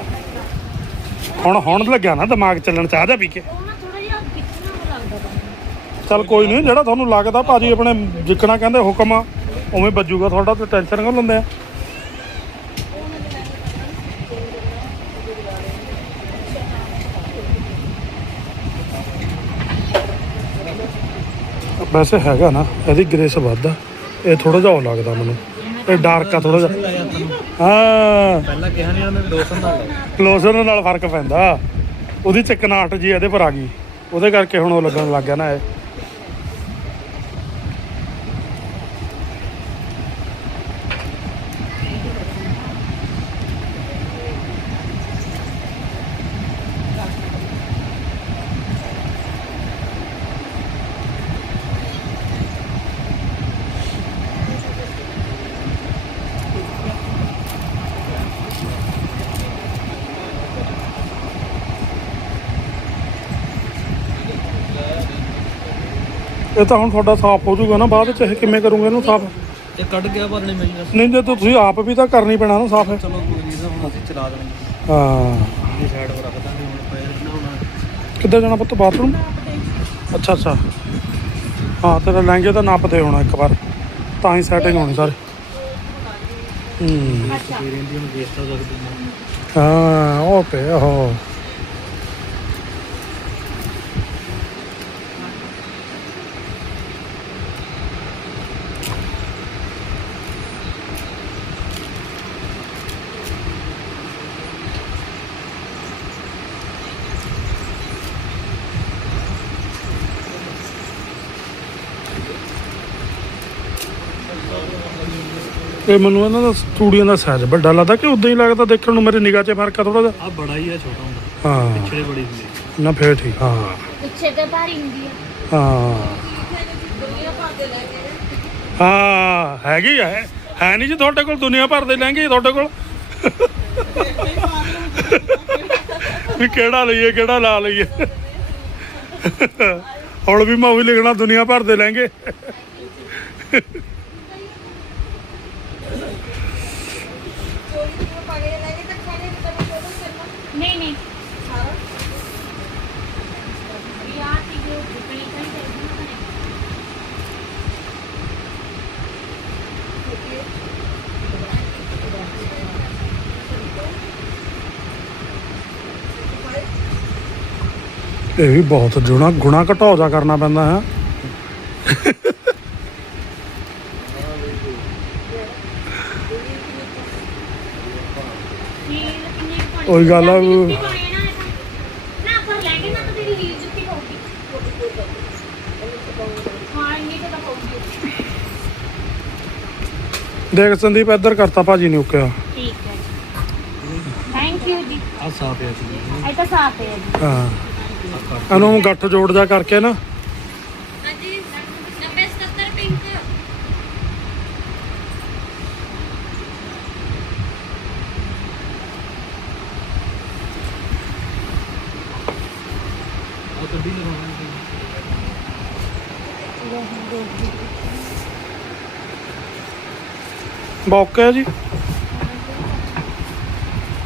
Speaker 1: ਹੁਣ ਹੁਣ ਲੱਗਿਆ ਨਾ ਦਿਮਾਗ ਚੱਲਣ ਚਾਹ ਜਾ ਪੀ ਕੇ। ਚੱਲ ਕੋਈ ਨਹੀਂ ਜਿਹੜਾ ਤੁਹਾਨੂੰ ਲੱਗਦਾ ਭਾਜੀ ਆਪਣੇ ਜਿੱਕਣਾ ਕਹਿੰਦੇ ਹੁਕਮ ਆ ਉਵੇਂ ਵੱਜੂਗਾ ਤੁਹਾਡਾ ਤੇ ਟੈਨਸ਼ਨ ਕਿਉਂ ਲੈਂਦੇ ਆ? ਵੈਸੇ ਹੈਗਾ ਨਾ ਇਹਦੀ ਗ੍ਰੇਸ ਵੱਧ ਆ। ਇਹ ਥੋੜਾ ਜਿਹਾ ਉਹ ਲੱਗਦਾ ਮੈਨੂੰ। ਇਹ ਡਾਰਕ ਆ ਥੋੜਾ ਜਿਹਾ। ਹਾਂ।
Speaker 5: ਪਹਿਲਾਂ ਕਿਹਾ ਨਹੀਂ ਉਹਨੇ ਲੋਸ਼ਨ ਨਾਲ।
Speaker 1: ਕਲੋਜ਼ਰ ਨਾਲ ਫ਼ਰਕ ਪੈਂਦਾ। ਉਹਦੀ ਚਿਕਨਾਹਟ ਜੀ ਇਹਦੇ ਪਰ ਆ ਗਈ। ਉਹਦੇ ਕਰਕੇ ਹੁਣ ਉਹ ਲੱਗਣ ਲੱਗ ਗਿਆ ਨਾ ਇਹ। ਇਹ ਤਾਂ ਹੁਣ ਤੁਹਾਡਾ ਸਾਫ਼ ਹੋ ਜਾਊਗਾ ਨਾ ਬਾਅਦ ਚ ਇਹ ਕਿਵੇਂ ਕਰੋਗੇ ਇਹਨੂੰ ਸਾਫ਼?
Speaker 5: ਇਹ ਕੱਢ ਗਿਆ ਪਰ ਨਹੀਂ ਮਿਲੀ
Speaker 1: ਨਹੀਂ ਜੇ ਤੁਸੀਂ ਆਪ ਵੀ ਤਾਂ ਕਰਨੀ ਪੈਣਾ ਨਾ ਸਾਫ਼।
Speaker 5: ਚਲੋ ਕੋਈ ਨਹੀਂ ਹੁਣ ਅਸੀਂ ਚਲਾ ਦੇਣੀ।
Speaker 1: ਹਾਂ।
Speaker 5: ਇਹ ਸਾਈਡ 'ਤੇ ਰੱਖ ਦਾਂਗੇ ਹੁਣ ਨਾ ਹੁਣ।
Speaker 1: ਕਿੱਦਾਂ ਜਾਣਾ ਪੁੱਤ ਬਾਥਰੂਮ? ਅੱਛਾ ਅੱਛਾ। ਹਾਂ ਤੇਰਾ ਲਹਿੰਗੇ ਦਾ ਨਾਪ ਦੇ ਹੋਣਾ ਇੱਕ ਵਾਰ। ਤਾਂ ਹੀ ਸੈਟਿੰਗ ਹੋਣੀ ਸਾਰੇ। ਹੂੰ।
Speaker 5: ਫੇਰ ਇਹਦੀ ਹੁਣ ਵੇਸਟ ਹੋ ਸਕਦੀ ਹੈ
Speaker 1: ਹਾਂ ਉਹ ਪੇ ਉਹ ਇਹ ਮੈਨੂੰ ਇਹਨਾਂ ਦਾ ਚੂੜੀਆਂ ਦਾ ਸਾਈਜ਼ ਵੱਡਾ ਲੱਗਦਾ ਕਿ ਉਦਾਂ ਹੀ ਲੱਗਦਾ ਦੇਖਣ ਨੂੰ ਮੇਰੀ ਨਿਗਾਹ 'ਚ ਫ਼ਰਕ ਆ ਥੋੜਾ ਜਿਹਾ।
Speaker 5: ਆ ਬੜਾ ਹੀ ਆ ਛੋਟਾ ਹੁੰਦਾ।
Speaker 1: ਹਾਂ।
Speaker 5: ਪਿਛਲੇ ਬੜੀ ਹੁੰਦੀ
Speaker 1: ਨਾ ਫੇਰ ਠੀਕ ਹਾਂ।
Speaker 2: ਪਿੱਛੇ ਤੇ ਭਾਰੀ ਹੁੰਦੀ ਆ।
Speaker 1: ਹਾਂ। ਹਾਂ ਹੈਗੀ ਆ ਹੈ ਹੈ ਨਹੀਂ ਜੀ ਤੁਹਾਡੇ ਕੋਲ ਦੁਨੀਆ ਭਰ ਦੇ ਲਹਿੰਗੇ ਤੁਹਾਡੇ ਕੋਲ। ਵੀ ਕਿਹੜਾ ਲਈਏ ਕਿਹੜਾ ਲਾ ਲਈਏ। ਹੁਣ ਵੀ ਮੈਂ ਉਹੀ ਲਿਖਣਾ ਦੁਨੀਆ ਭਰ ਦੇ ਲਹਿੰਗੇ
Speaker 2: ਨਹੀਂ ਨਹੀਂ ਯਾਰ ਤੀ ਜੋ ਬੜੀ ਕਈ ਕਰਦੀ ਨਾ
Speaker 1: ਇਹ ਵੀ ਬਹੁਤ ਜੁਣਾ ਗੁਣਾ ਘਟਾਓ ਜਾ ਕਰਨਾ ਪੈਂਦਾ ਹੈ? ਉਹੀ ਗੱਲ ਆ, ਦੇਖ ਸੰਦੀਪ ਇੱਧਰ ਕਰਤਾ ਭਾਜੀ ਨੇ ਉਕਿਆ।
Speaker 2: ਠੀਕ ਹੈ ਜੀ। ਥੈਂਕ ਯੂ ਜੀ।
Speaker 5: ਆ ਸਾਫ਼ ਹੈ ਜੀ।
Speaker 2: ਇਹ ਤਾਂ ਸਾਫ਼ ਹੈ ਜੀ।
Speaker 1: ਹਾਂ। ਇਹਨੂੰ ਗੱਠ ਜੋੜ ਜਾ ਕਰਕੇ ਨਾ।
Speaker 3: ਹਾਂਜੀ 90 77 ਪਿੰਕ।
Speaker 5: ਆ ਕੱਢੀ ਲਗਾਉਣੀ
Speaker 1: ਬੌਕੇ ਆ ਜੀ।